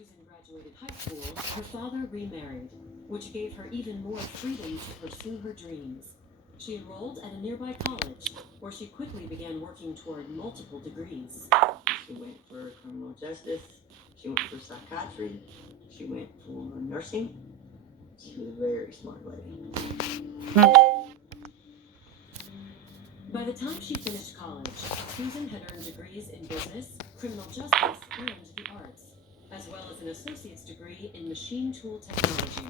Susan graduated high school, her father remarried, which gave her even more freedom to pursue her dreams. She enrolled at a nearby college, where she quickly began working toward multiple degrees. She went for criminal justice. She went for psychiatry. She went for nursing. She was a very smart lady. By the time she finished college, Susan had earned degrees in business, criminal justice, and the arts, as well as an associate's degree in machine tool technology.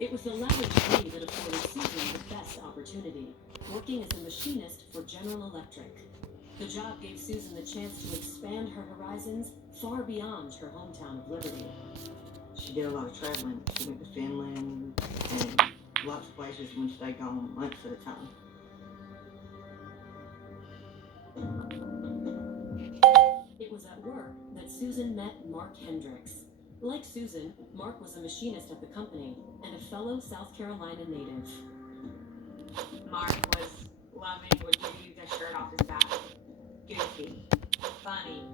It was the latter degree that afforded Susan the best opportunity, working as a machinist for General Electric. The job gave Susan the chance to expand her horizons far beyond her hometown of Liberty. She did a lot of traveling. She went to Finland and lots of places when she stayed gone months at a time. It was at work that Susan met Mark Hendricks. Like Susan, Mark was a machinist at the company and a fellow South Carolina native. Mark was loving, would give you the shirt off his back. Goofy, funny,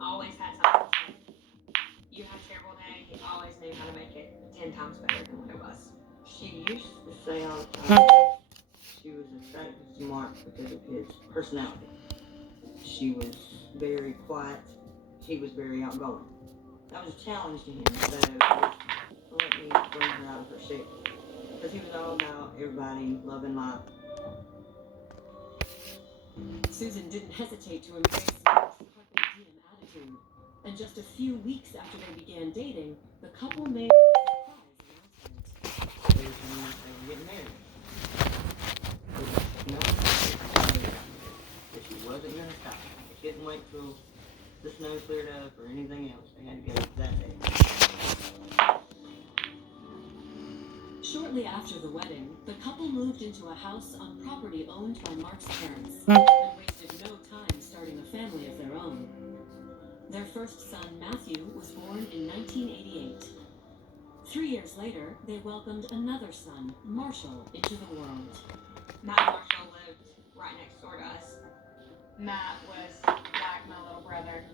always had something to say. You had a terrible day, he always knew how to make it 10 times better than what it was. She used to say all the time she was attracted to Mark because of his personality. She was very quiet. He was very outgoing. That was a challenge to him, so let me bring her out of her shell. Because he was all about everybody loving life. Susan didn't hesitate to embrace Mark's carpe diem attitude, and just a few weeks after they began dating, the couple made a surprise announcement. They were getting married. No one knew that she wasn't going to stop. They couldn't wait till the snow cleared up or anything else. They had to go that day. Shortly after the wedding, the couple moved into a house on property owned by Mark's parents and wasted no time starting a family of their own. Their first son, Matthew, was born in 1988. 3 years later, they welcomed another son, Marshall, into the world. Matt and Marshall lived right next door to us. Matt was like my little brother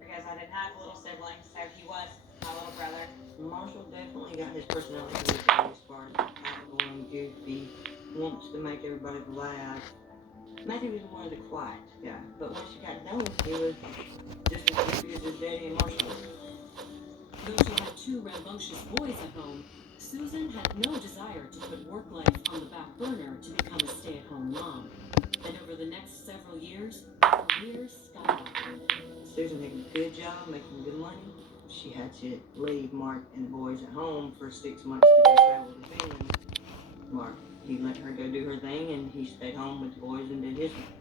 because I didn't have little siblings, so he was my little brother. Marshall definitely got his personality from the various parts. Outgoing, goofy, wants to make everybody laugh. Matthew was more of the quiet guy, but once she got done, he was just as goofy as his daddy and Marshall. Though she had two rambunctious boys at home, Susan had no desire to put work life on the back burner to become a stay-at-home mom. And over the next several years, her career skyrocketed. Susan had a good job, making good money. She had to leave Mark and the boys at home for 6 months to go travel with Finland. Mark, he let her go do her thing, and he stayed home with the boys and did his thing.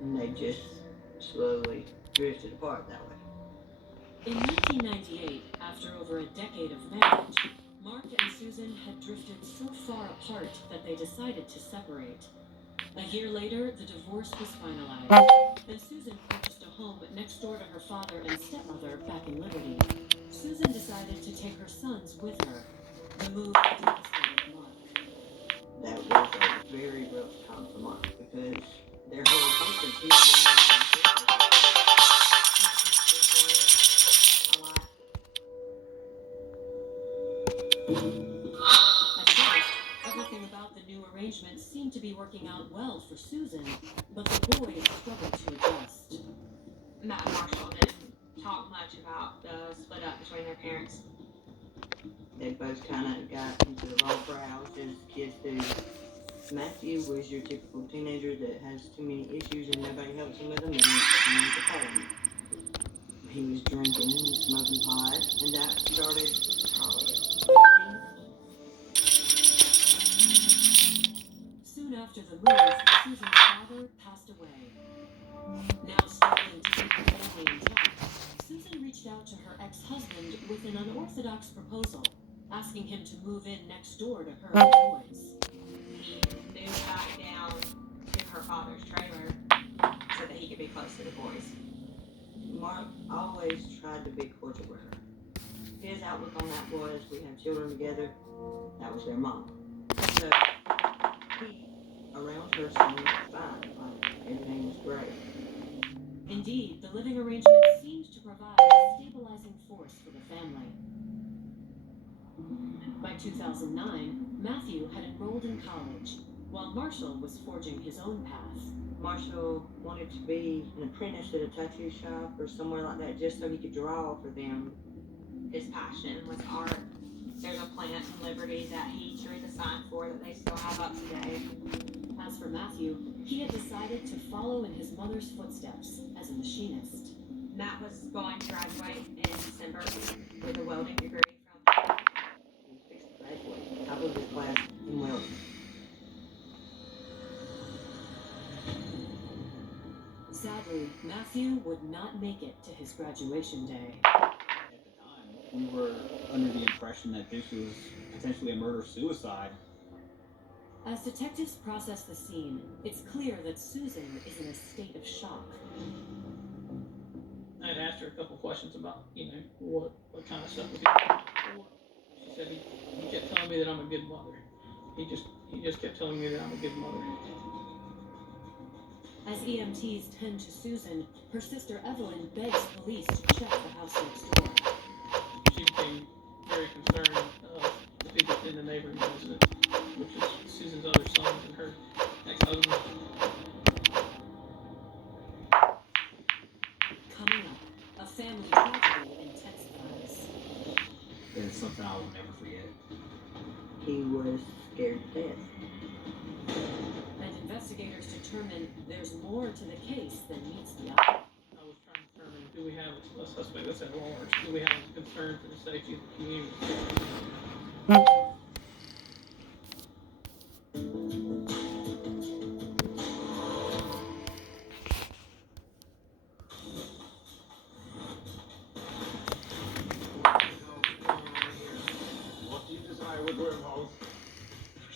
And they just slowly drifted apart that way. In 1998, after over a decade of marriage, Mark and Susan had drifted so far apart that they decided to separate. A year later, the divorce was finalized, and Susan purchased a home next door to her father and stepmother back in Liberty. Susan decided to take her sons with her. The move devastated Mark. That was a very rough time for Mark because their whole husband, he was At first, everything about the new arrangement seemed to be working out well for Susan, but the boys struggled to adjust. Matt and Marshall didn't talk much about the split up between their parents. They both kind of got into the wrong crowds as kids do. Matthew was your typical teenager that has too many issues and nobody helps him with them, and he wants to follow him. He was drinking and smoking pot, and that started college. Soon after the move, Susan's father passed away. Now struggling to keep her family intact, Susan reached out to her ex-husband with an unorthodox proposal, asking him to move in next door to her and the boys. He moved back down to her father's trailer so that he could be close to the boys. Mark always tried to be cordial with her. His outlook on that was, we have children together, that was their mom. So, he, around her, seemed fine, like everything was great. Indeed, the living arrangement seemed to provide a stabilizing force By 2009, Matthew had enrolled in college, while Marshall was forging his own path. Marshall wanted to be an apprentice at a tattoo shop or somewhere like that just so he could draw for them. His passion was art. There's a plant in Liberty that he drew the sign for that they still have up today. As for Matthew, he had decided to follow in his mother's footsteps as a machinist. Matt was going to graduate in December with a welding degree from. He was fixed to graduate, top of his class in welding. Sadly, Matthew would not make it to his graduation day. At the time, we were under the impression that this was potentially a murder-suicide. As detectives process the scene, it's clear that Susan is in a state of shock. I had asked her a couple questions about, what kind of stuff was he doing before. She said he kept telling me that I'm a good mother. He just kept telling me that I'm a good mother. As EMTs tend to Susan, her sister Evelyn begs police to check the house next door. She became very concerned of the people in the neighboring residence, which is Susan's other sons and her ex-husband. Coming up, a family tragedy intensifies. It's something I will never forget. He was scared to death. And investigators determine there's more to the case than meets the eye. I was trying to determine, do we have a suspect that's at large? Do we have a concern for the safety of the community? What do you desire with wormholes?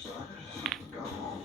Sir, go home.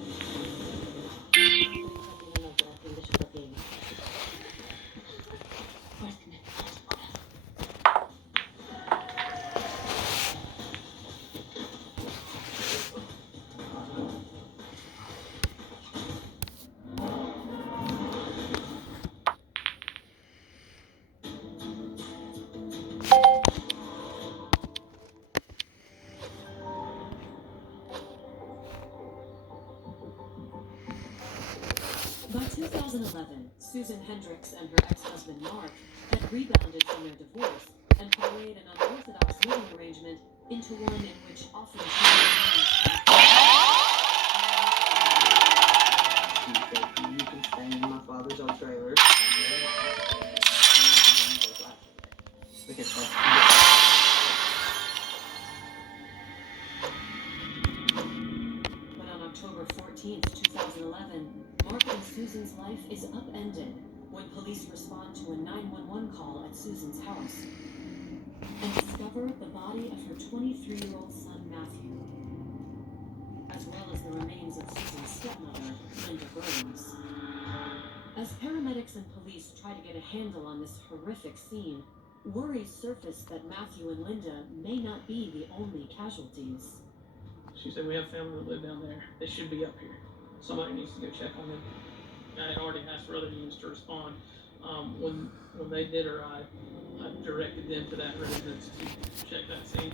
By 2011, Susan Hendricks and her ex-husband Mark had rebounded from their divorce and parlayed an unorthodox living arrangement into one in which often He said, you can stay in my father's old trailer. Because But on October 14th, 2011, Mark and Susan's life is upended when police respond to a 911 call at Susan's house and discover the body of her 23-year-old son, Matthew, as well as the remains of Susan's stepmother, Linda Burns. As paramedics and police try to get a handle on this horrific scene, worries surface that Matthew and Linda may not be the only casualties. She said, we have family that live down there. They should be up here. Somebody needs to go check on them. I had already asked for other units to respond. When they did arrive, I directed them to that residence to check that scene.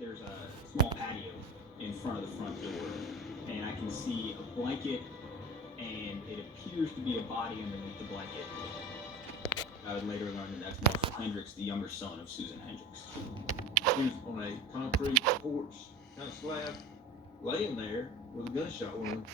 There's a small patio in front of the front door, and I can see a blanket, and it appears to be a body underneath the blanket. I would later learn that that's Marshall Hendricks, the younger son of Susan Hendricks. He was on a concrete porch kind of slab, laying there with a gunshot wound.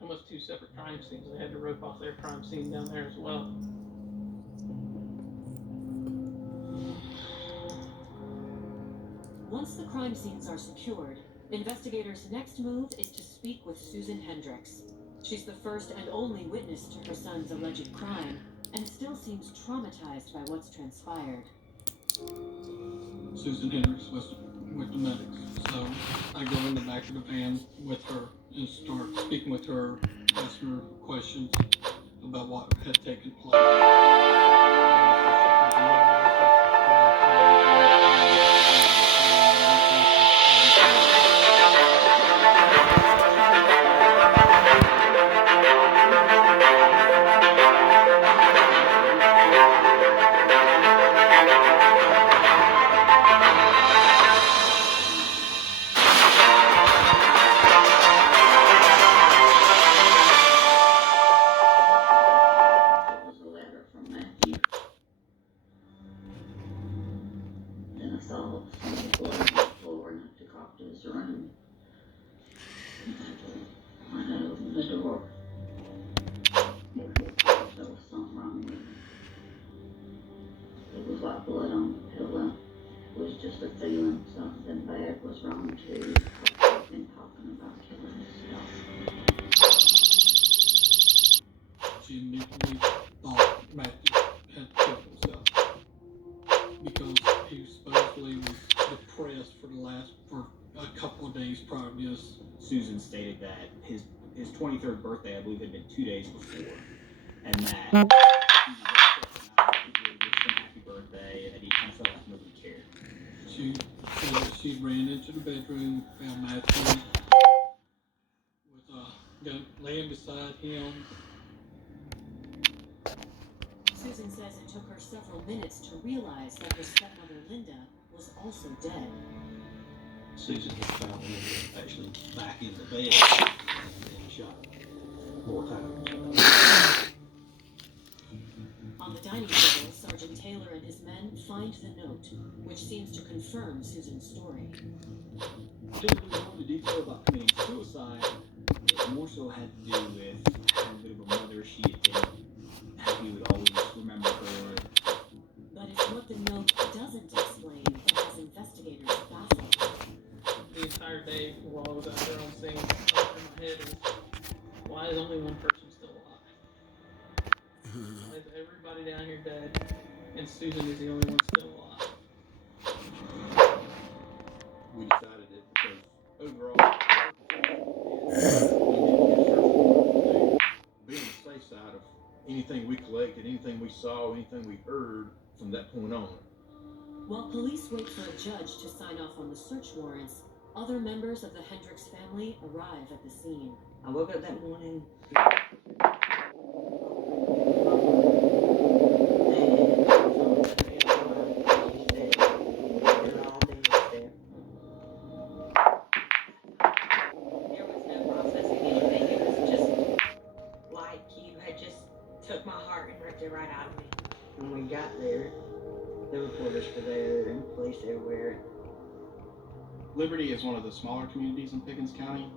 Almost two separate crime scenes. They had to rope off their crime scene down there as well. Once the crime scenes are secured, investigators' next move is to speak with Susan Hendricks. She's the first and only witness to her son's alleged crime, and still seems traumatized by what's transpired. Susan Hendricks was with the medics, so I go in the back of the van with her and start speaking with her, asking her questions. about what had taken place. It was a letter from Matthew. Then I saw some of the blood on the floor and I took off to his room. I had opened the door. There was something wrong with it. It was like blood on the pillow. It was just a feeling something bad was wrong too. I've been talking about killing himself. She immediately thought Matthew had killed himself because he supposedly was depressed for a couple of days prior to this. Susan stated that his 23rd birthday, I believe, had been 2 days before, and that he was upset and people would wish him happy birthday, and that he kind of felt like nobody cared. She said that she ran into the bedroom, found Matthew with a gun laying beside him. Susan says it took her several minutes to realize that her stepmother Linda was also dead. Susan had found Linda actually back in the bed and shot more times. On the dining table, Sergeant Taylor and his men find the note, which seems to confirm Susan's story. Didn't really go into detail about committing suicide. It more so had to do with how good of a mother she had been, how he would always remember her. But it's what the note doesn't explain that has investigators baffled. The entire day while I was out there on scene, all in my head is, why is only one person still alive? Why is everybody down here dead, and Susan is the only one still alive? We decided it because overall, be on the safe side of anything we collected, anything we saw, anything we heard from that point on. While police wait for a judge to sign off on the search warrants, other members of the Hendricks family arrive at the scene. I woke up that morning. There was no processing anything. It was just like you had just took my heart and ripped it right out of me. When we got there, the reporters were there and police everywhere. Liberty is one of the smaller communities in Pickens County.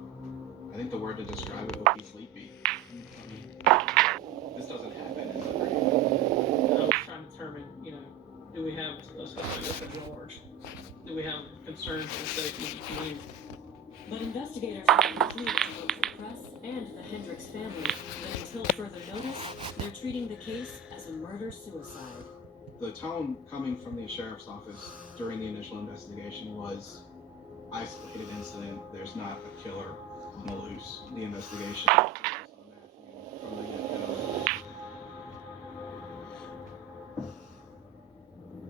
I think the word to describe it would be sleepy. I mean, this doesn't happen in Liberty. I was trying to determine, do we have a suspect at large? Do we have concerns for the safety of the community? But investigators make it clear to both the press and the Hendricks family that until further notice, they're treating the case as a murder-suicide. The tone coming from the sheriff's office during the initial investigation was isolated incident. There's not a killer on the loose. The investigation from the get-go.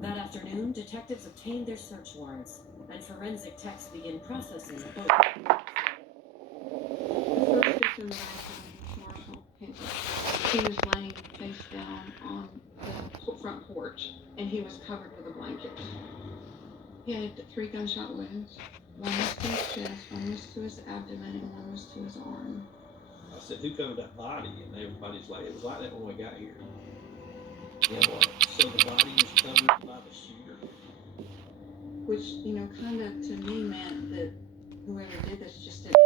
That afternoon, detectives obtain their search warrants, and forensic techs begin processing both. The first victim that I found was Marshall Hendricks. He was laying face down on the front porch, and he was covered with a blanket. He had 3 gunshot wounds. One was to his chest, one was to his abdomen, and one was to his arm. I said, who covered that body? And everybody's like, it was like that when we got here. So the body was covered by the shooter. Which, kind of to me meant that whoever did this just didn't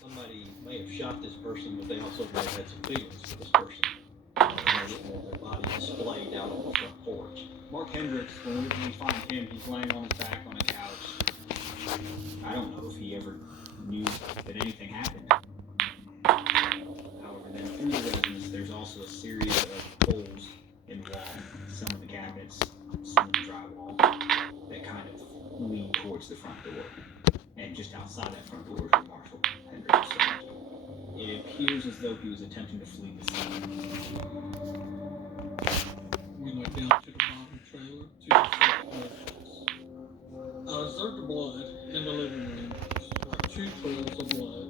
Somebody may have shot this person, but they also may have had some feelings for this person. And they didn't want their body displayed out on the front porch. Mark Hendricks, when we find him, he's laying on his back on a couch. I don't know if he ever knew that anything happened. However, then through the residence, there's also a series of holes in the wall, some in the cabinets, some in the drywall, that kind of lead towards the front door. And just outside that front door is where Marshall Hendricks was. It appears as though he was attempting to flee the scene. We went down to the bottom trailer to the second house. I observed the blood in the living room, like 2 trails of blood,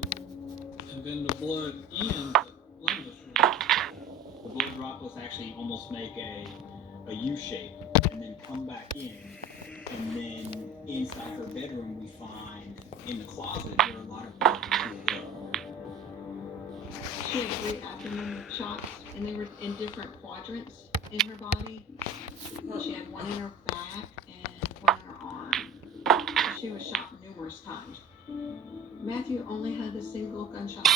and then the blood in Linda's room. The blood droplets actually almost make a U shape and then come back in. And then inside her bedroom, we find in the closet there are a lot of blood pooled up. She had 3 abdomen shots, and they were in different quadrants in her body. She had one in her back and one in her arm. So she was shot numerous times. Matthew only had a single gunshot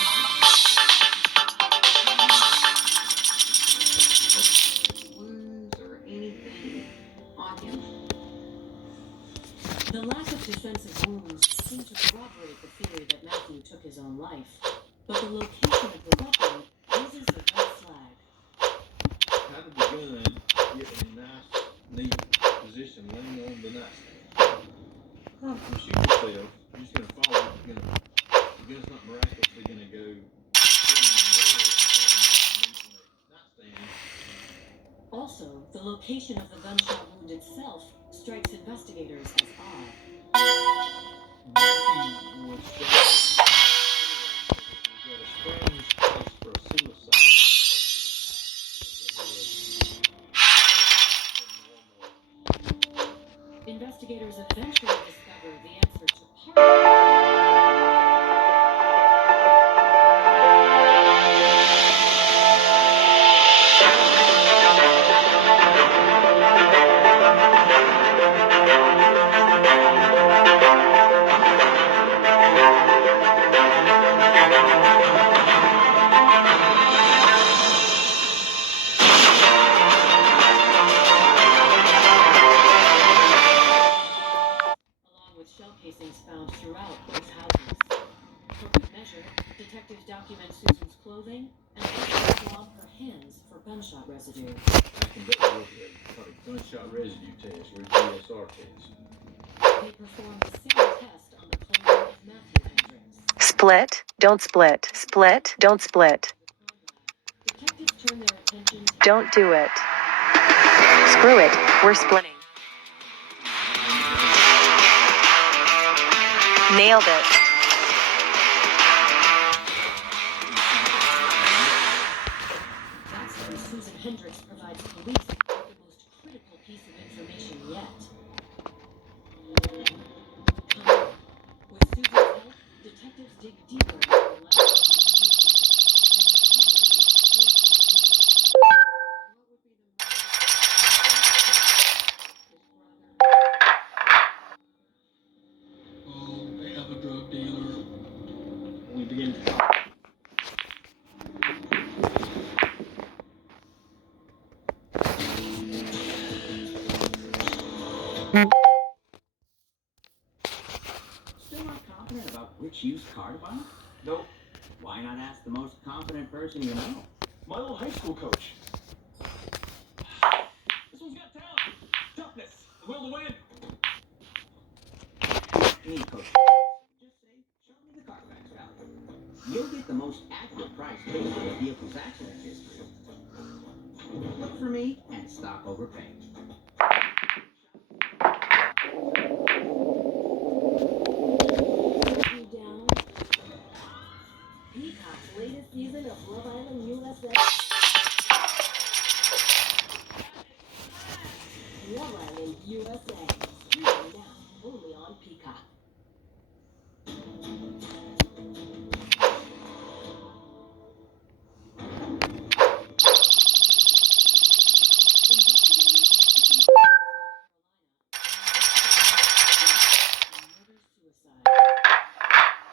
wounds or anything on him. The lack of defensive wounds seemed to corroborate the theory that Matthew took his own life, but the location of the weapon raises a red flag. How did the gun get in a nice, neat position laying on the nightstand? You shoot yourself, you're just gonna fall. The gun's not miraculously gonna go spinning in the air and fall neat on a nightstand. Also, the location of the gunshot wound itself strikes investigators as odd. Matthew was shot. It was at a strange place for a suicide. Investigators eventually discover the answer to part of shell casings found throughout both houses. For good measure, detectives document Susan's clothing and also swab her hands for gunshot residue. I can bet you look at a gunshot residue test or a GSR test. They performed the same test on the clothing of Matthew Hendricks. Split, don't split, split, don't split. Detectives turn their attention to Don't do it. Screw it, we're splitting. Nailed it. That's when Susan Hendricks provides police with the most critical piece of information yet. With Susan's help, detectives dig deeper into the life of Matthew Hendricks and uncover an explosive secret. What would be the motive of his brother? Oh, they have a drug dealer. We begin to talk. Still not confident about which used car to buy? Nope. Why not ask the most confident person you know? My old high school coach. This one's got talent, toughness, the will to win. Any coach. Just say, show me the Carfax value. You'll get the most accurate price based on the vehicle's accident history. Look for me and stop overpaying. You down? Peacock's latest season of Love Island USA. Love Island USA. Streaming now, only on Peacock.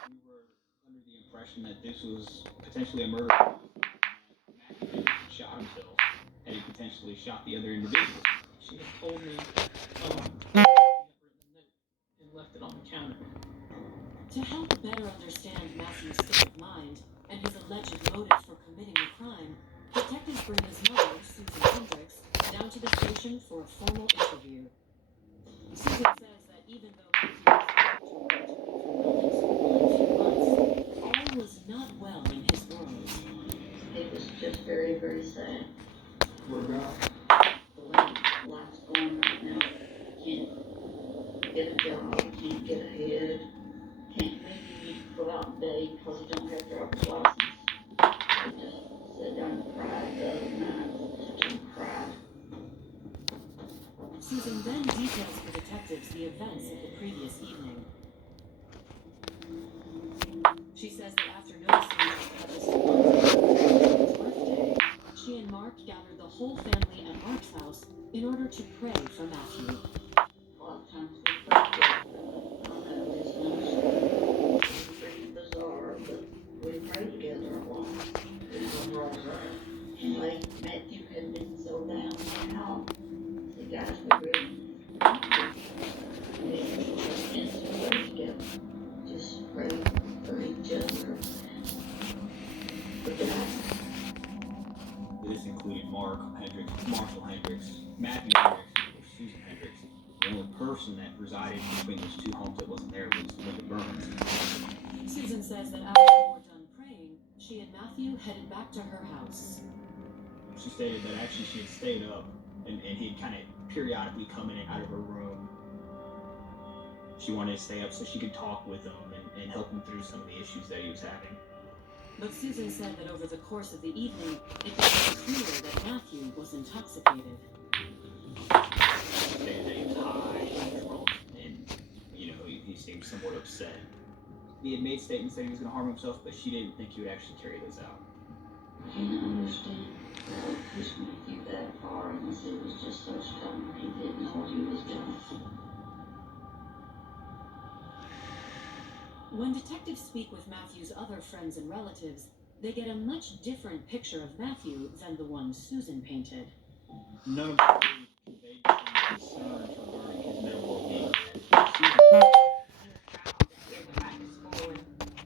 We were under the impression that this was potentially a murder. Matthew shot himself, and he potentially shot the other individual. She had told me, she had written a note and left it on the counter. To help better understand Matthew's state of mind and his alleged motive for committing the crime, detectives bring his mother, Susan Hendricks, down to the station for a formal interview. Susan says that even though Matthew was going to return to school in a few months, all was not well in his world. leave because he don't have a driver's license. He just sat down and cried the other night. Just cried. Susan then details for detectives the events of the previous evening. She says that after noticing that this was birthday, she and Mark gathered the whole family at Mark's house in order to pray for Matthew. A lot of times we pray together. I know it's not pretty bizarre, but we pray together a lot. We go rosary. And like Matthew had been so down and out. The guys we really and to pray together. Just pray for each other. For God. This included Mark Hendricks, Marshall Hendricks, Matthew Hendricks, or Susan Hendricks. The only person that resided between those two homes that wasn't there was Linda Burns. Susan says that after they were done praying, she and Matthew headed back to her house. She stated that actually she had stayed up and he'd kind of periodically come in and out of her room. She wanted to stay up so she could talk with him and help him through some of the issues that he was having. But Susan said that over the course of the evening, it became clear that Matthew was intoxicated. She stated that he was high and drunk, and, he seemed somewhat upset. He had made statements that he was going to harm himself, but she didn't think he would actually carry those out. I can understand how it pushed Matthew that far, unless it was just so strong he didn't know what he was doing. When detectives speak with Matthew's other friends and relatives, they get a much different picture of Matthew than the one Susan painted. None of them really conveyed any concerns regarding his mental well-being. Susan He was back to school and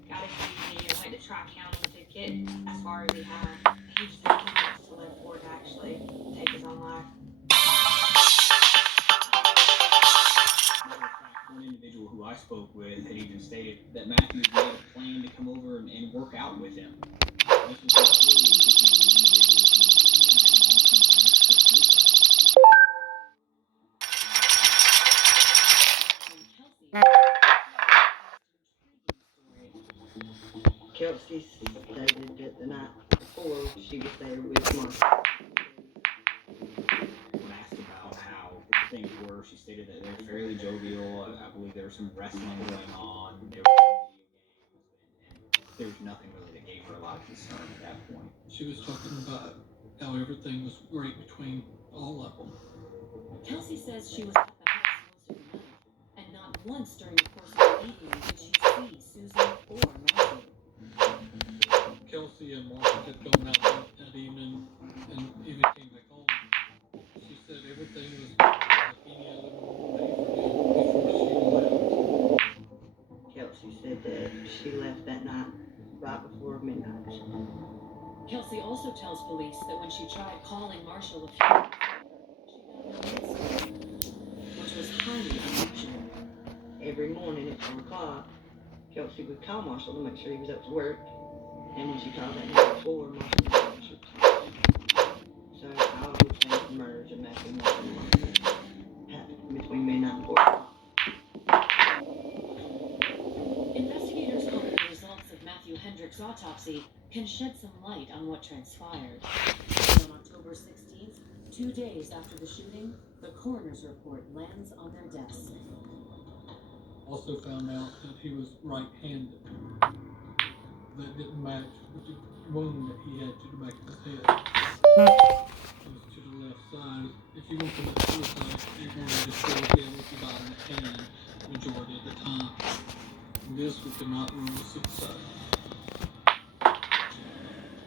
got his GED and went to Tri-County to get as far as he had. He just had 2 months to live for it to actually take his own life. One individual who I spoke with had even stated that Matthew had made a plan to come over and work out with him. This was not really indicative of an individual who had long-term plans to commit suicide. Kelsey stated that the night before she was there with Mark. When asked about how things were, she stated that they were fairly jovial. I believe there was some wrestling going on. They were playing video games, and there was nothing really that gave her a lot of concern at that point. She was talking about how everything was great between all of them. Kelsey says she was at the house most of the night, and not once during the course of the evening did she see Susan or Matthew. Kelsey and Martha had gone out that evening and even came back home. She said everything was like any other normal day for them before she left. Kelsey said that she left that night right before midnight. Kelsey also tells police that when she tried calling Marshall a few minutes later, she got no answer, which was highly unusual. Every morning at 4 o'clock, Kelsey would call Marshall to make sure he was up to work. And when she called that night before, Marshall was answered. So I would think the murders of Matthew and Marshall happened between midnight and 4 o'clock. Investigators hope the results of Matthew Hendricks' autopsy can shed some light on what transpired. And on October 16th, 2 days after the shooting, the coroner's report lands on their desk. Also found out that he was right-handed. That didn't match with the wound that he had to the back of his head. It was to the left side. If you went to that suicide, you're going to just go ahead with your bottom hand majority of the time. And this we could not rule suicide.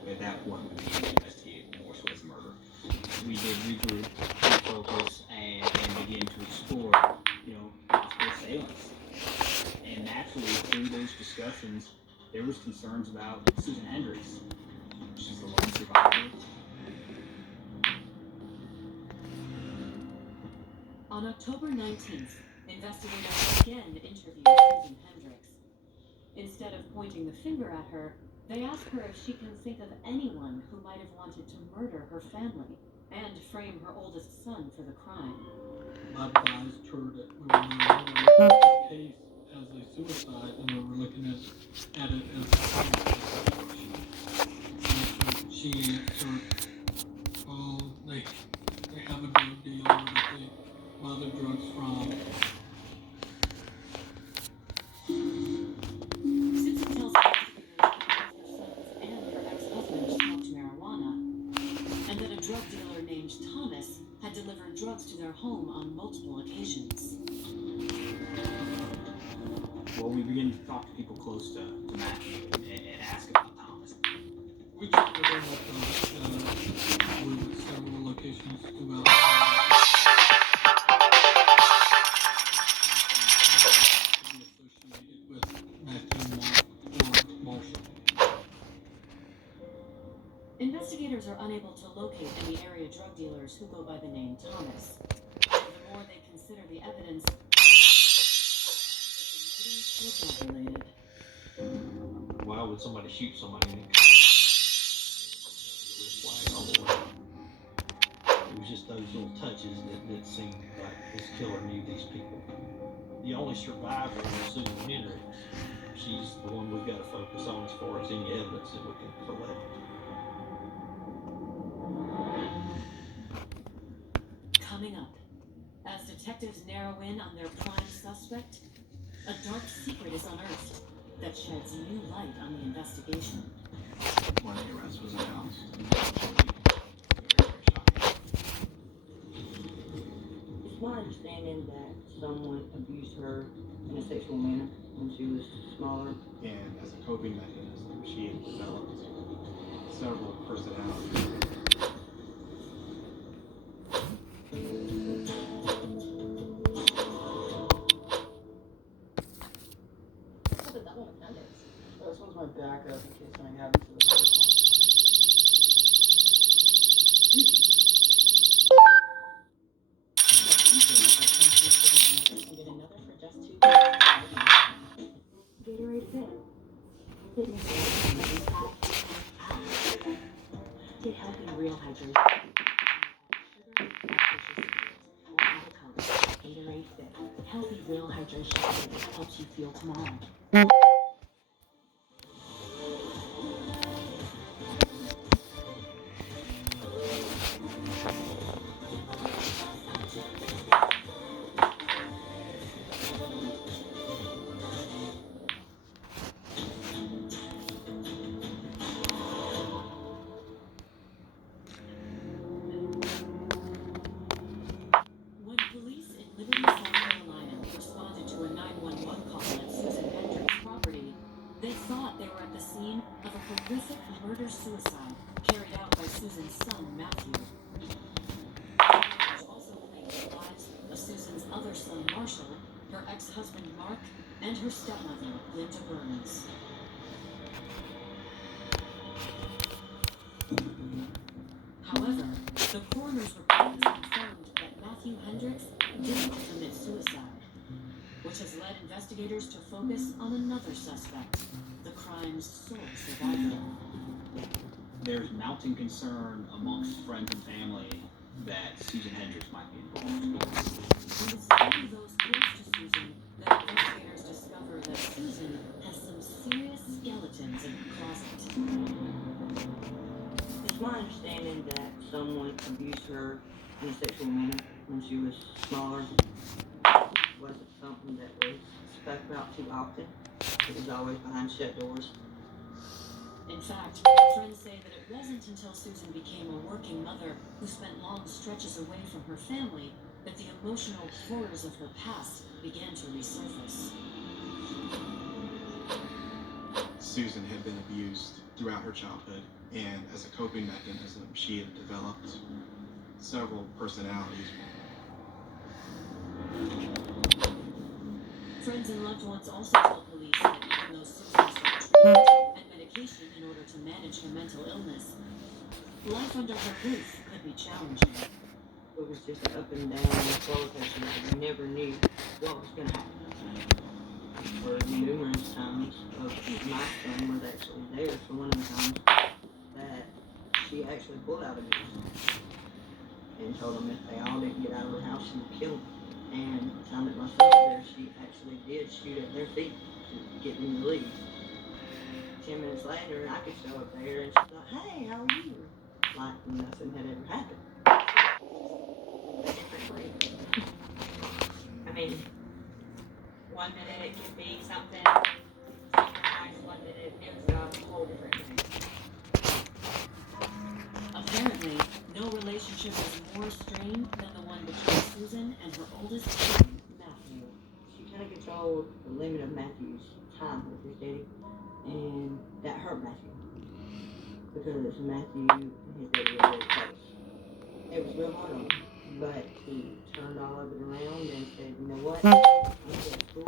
At that point, we began to investigate more so as murder. We did regroup, refocus, and begin to explore, possible assailants. And naturally, through those discussions, there was concerns about Susan Hendricks. She's the lone survivor. On October 19th, investigators again interviewed Susan Hendricks. Instead of pointing the finger at her, they asked her if she can think of anyone who might have wanted to murder her family and frame her oldest son for the crime. I advised her that we were no longer looking at this case as a suicide, and we were looking at it as a homicide. She answered, oh, they have a drug dealer that they buy the drugs from. Susan tells investigators that both her sons and her ex-husband smoked marijuana, and that a drug dealer named Thomas had delivered drugs to their home on multiple occasions. Well, we begin to talk to people close to Matthew and ask about Thomas. We checked with them with several locations throughout associated with Matthew, Mark, or Marshall. Investigators are unable to locate any area drug dealers who go by the name Thomas. And the more they consider the evidence, the murders were drug related. Why would somebody shoot somebody? Red flag all the way. It was just those little touches that seemed like this killer knew these people. The only survivor is Susan Hendricks. She's the one we've got to focus on as far as any evidence that we can collect. Coming up, as detectives narrow in on their prime suspect, a dark secret is unearthed that sheds new light on the investigation. One of the arrests was announced. It's my understanding that someone abused her in a sexual manner when she was smaller. And as a coping mechanism, she had developed several personalities. This one's my backup in case something happens to the first one. Get another for just $2. Gatorade Fit. Fitness get healthy real hydration. Gatorade Fit. Healthy real hydration helps you feel tomorrow. When police in Liberty, South Carolina responded to a 911 call at Susan Hendricks' property, they thought they were at the scene of a horrific murder-suicide carried out by Susan's son, Matthew. Investigators also claimed the lives of Susan's other son, Marshall, her ex-husband, Mark, and her stepmother, Linda Burns. However, the coroner's report has confirmed that Matthew Hendricks didn't commit suicide, which has led investigators to focus on another suspect, the crime's sole survivor. There's mounting concern amongst friends and family that Susan Hendricks might be involved. And it's only those close to Susan that investigators discover that Susan has some serious skeletons in her closet. It's my understanding that someone abused her in a sexual manner when she was smaller. It wasn't something that was spoke about too often. It was always behind shut doors. In fact, friends say that it wasn't until Susan became a working mother who spent long stretches away from her family that the emotional horrors of her past began to resurface. Susan had been abused throughout her childhood, and as a coping mechanism, she had developed several personalities. Friends and loved ones also tell police that even though Susan sought treatment and medication in order to manage her mental illness, life under her roof could be challenging. It was just an up and down roller coaster. You never knew what was going to happen. For numerous times of my son was actually there for one of the times that she actually pulled out a gun and told them if they all didn't get out of her house, she would kill them. And the time that my son was there, she actually did shoot at their feet to get them to leave. 10 minutes later, I could show up there and she's like, hey, how are you? Like nothing had ever happened. I mean, one minute it could be something super nice, one minute it was a whole different thing. Apparently, no relationship was more strained than the one between Susan and her oldest son, Matthew. She kind of controlled the limit of Matthew's time with his daddy, and that hurt Matthew. Because Matthew and his daddy were very close. It was real hard on him, but he turned all of it around and said, you know what, I'm going to school,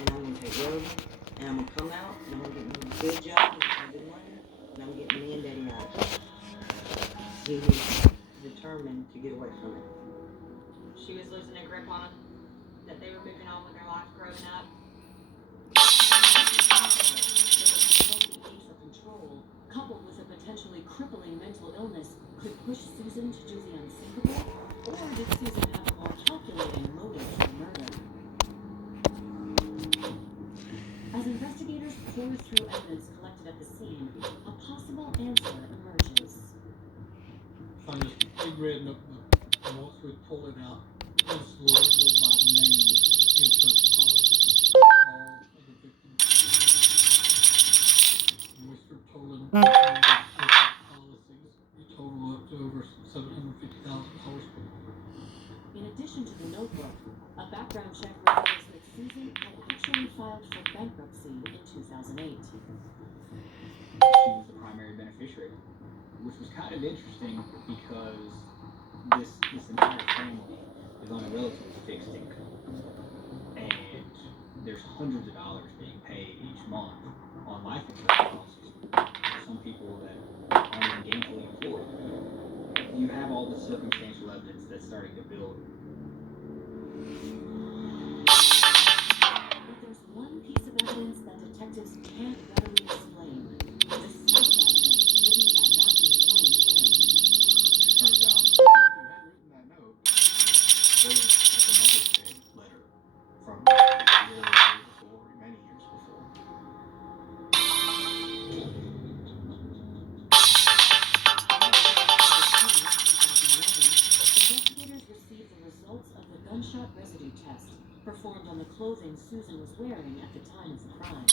and I'm going to take roads, and I'm going to come out, and I'm going to get me a good job, and I'm good money, and I'm getting me and daddy out of it. He was determined to get away from it. She was losing a grip on them, that they were moving on with their life growing up. The need for control, coupled with a potentially crippling mental illness, could push Susan to do the unthinkable, or did Susan have a more calculating motive for murder? As investigators pour through evidence collected at the scene, a possible answer emerges. Find this big red notebook, and once we pull it out, it's labeled by name insurance policy for all of the victims. Mr. Tolan insurance policies, they total up to over $750,000. In addition to the notebook, a background check reveals that Susan had actually filed for bankruptcy in 2008. She was the primary beneficiary, which was kind of interesting because this entire family is on a relatively fixed income, and there's hundreds of dollars being paid each month on life insurance policies for some people that aren't even gainfully employed. You have all the circumstantial evidence that's starting to build. But there's one piece of evidence that detectives can't readily explain. The suicide note written by Matthew's own hand. It turns out Matthew had written that note. It was like a Mother's Day letter from a year before, many years before. Investigators received the results of the gunshot residue test performed on the clothing Susan was wearing at the time of the crime.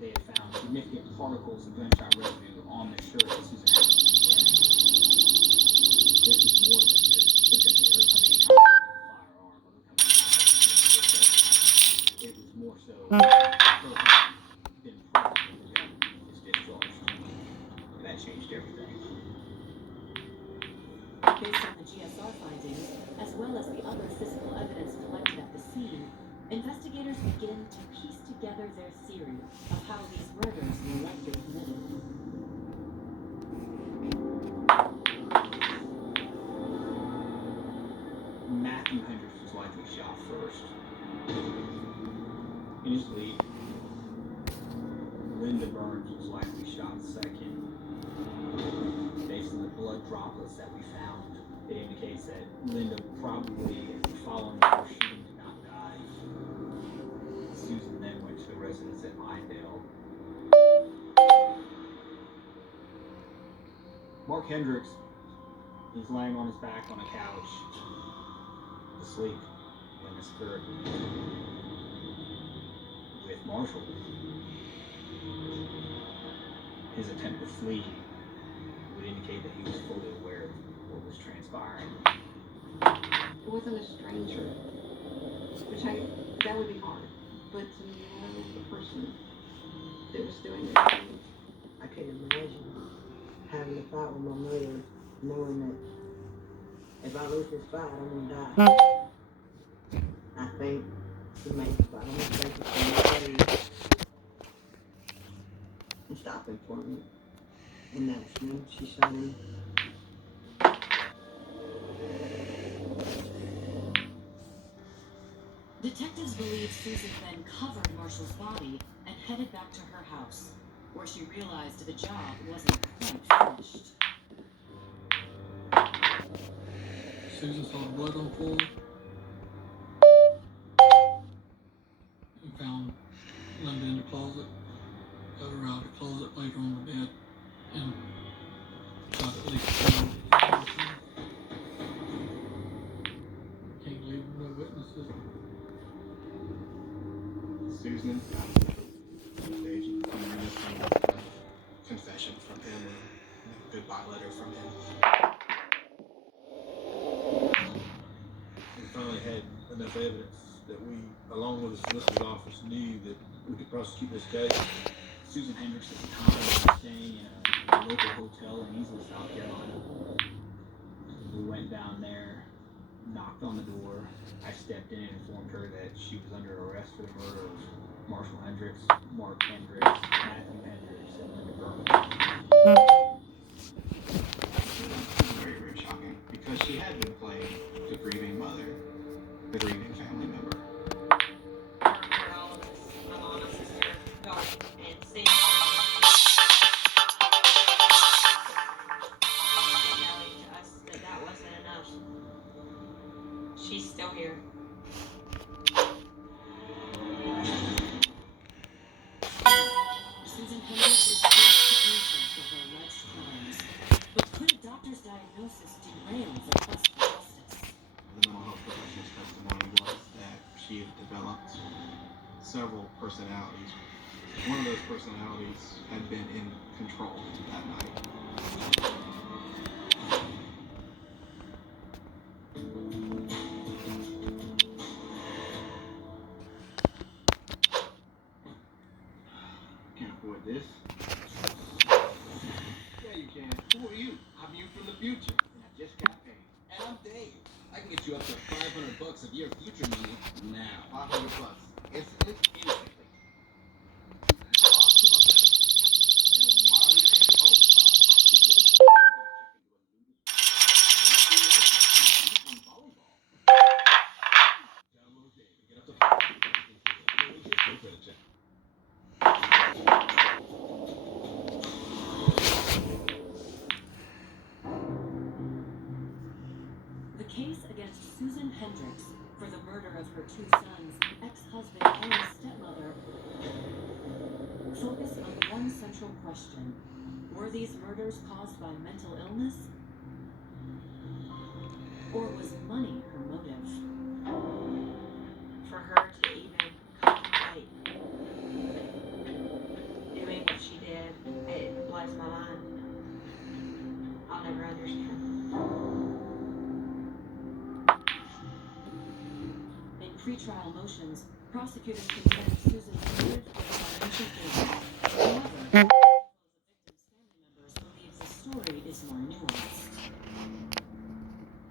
They had found significant particles of gunshot residue on the shirt that Susan had been wearing. This was more than just potentially her coming in contact with a firearm or her coming in contact with a It was more so her having been present when the gun was discharged. And that changed everything. Based on the GSR findings, as well as the other physical evidence collected at the scene, investigators begin to piece together their theory of how these murders were likely committed. Matthew Hendricks was likely shot first. In his lead, Linda Burns was likely shot second. Based on the blood droplets that we found, it indicates that Linda probably, following her shooting, did not die. Susan then went to the residence at Minedale. Mark Hendricks, he's laying on his back on a couch, asleep in his skirt, with Marshall. His attempt to flee would indicate that he was fully aware of what was transpiring. It wasn't a stranger, which that would be hard, but to know the person that was doing it. I couldn't imagine having to fight with my mother, knowing that if I lose this fight, I'm gonna die. I think she made the fight. I'm gonna think it's gonna and stop him for me. And that's when she shot him. Detectives believe Susan then covered Marshall's body and headed back to her house, where she realized the job wasn't quite finished. Susan saw the blood on the floor. goodbye letter from him. We finally had enough evidence that we, along with the solicitor's office, knew that we could prosecute this case. Susan Hendricks at the time was staying in a local hotel in Easley, South Carolina. We went down there, knocked on the door. I stepped in and informed her that she was under arrest for the murder of Marshall Hendricks, Mark Hendricks, Matthew Hendricks, and Linda Berman. Very, very shocking because she had been playing the grieving mother, the grieving family member. I remember all of us, my mom and sister, going and seeing her. And yelling to us that that wasn't enough. She's still here. Susan Hendricks is forced to answer for her alleged crimes. But could a doctor's diagnosis derail the quest for justice? The mental health professional's testimony was that she had developed several personalities. One of those personalities had been in control that night. Can't afford this. Yeah, you can. Who are you? I'm you from the future, and I just got paid. And I'm Dave. I can get you up to $500 of your future money now. $500. Instantly? Instantly. And why are you making? Oh, with this? I'm gonna check into a new from volleyball. Download Dave and get up to $500 no interest, no credit check. The case against Susan Hendricks for the murder of her two sons, ex-husband, and stepmother focus on one central question. Were these murders caused by mental illness? Or was money her motive? For her to even contemplate doing what she did, it blows my mind. I'll never understand. In pretrial motions, prosecutors contend Susan's motive was financial gain. However, the victim's family members believe the story is more nuanced.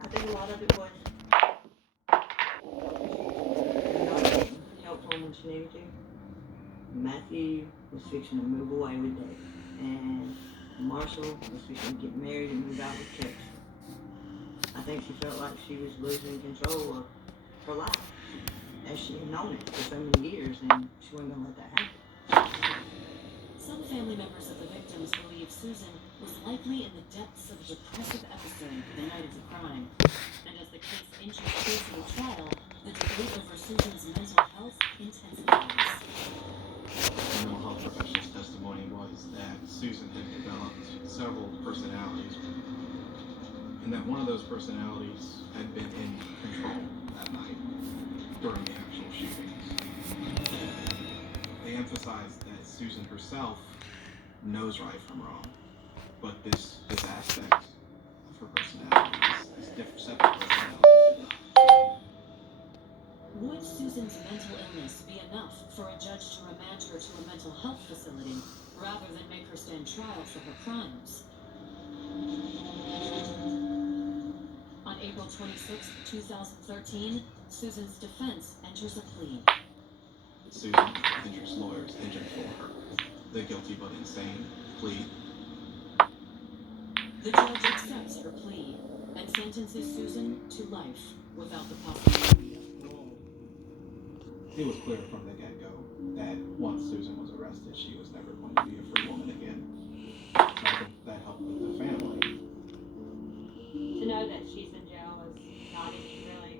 I think a lot of it was not helpful when she needed to. Matthew was fixing to move away with Dave, and Marshall was fixing to get married and move out with Trix. I think she felt like she was losing control of her life, as she had known it for so many years, and she wasn't going to let that happen. Some family members of the victims believe Susan was likely in the depths of a depressive episode the night of the crime. And as the case inches closer to trial, the debate over Susan's mental health intensifies. The mental health professional's testimony was that Susan had developed several personalities, and that one of those personalities had been in control that night during the actual shootings. They emphasized that Susan herself knows right from wrong, but this aspect of her personality, this different separate personality, did not. Would Susan's mental illness be enough for a judge to remand her to a mental health facility rather than make her stand trial for her crimes? On April 26, 2013, Susan's defense enters a plea. Susan Hendricks' lawyers entered for her the guilty but insane plea. The judge accepts her plea and sentences Susan to life without the possibility of parole. It was clear from the get-go that once Susan was arrested, she was never going to be a free woman again. So I think that helped with the family. To know that she's in jail is not even really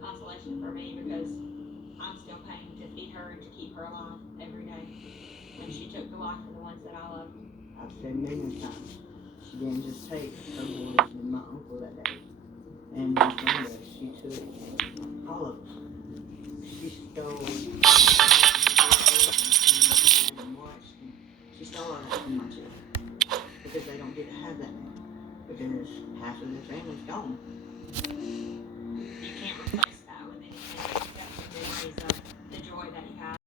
consolation for me because I'm still paying to feed her and to keep her alive every day. When she took the life of the ones that I love. I've said million times, she didn't just take her boys and my uncle that day. And my brother, she took all of them. She stole she stole all that from my children. because they don't get to have that now. Because half of their family's gone. You can't replace that with anything except the memories of the joy that you had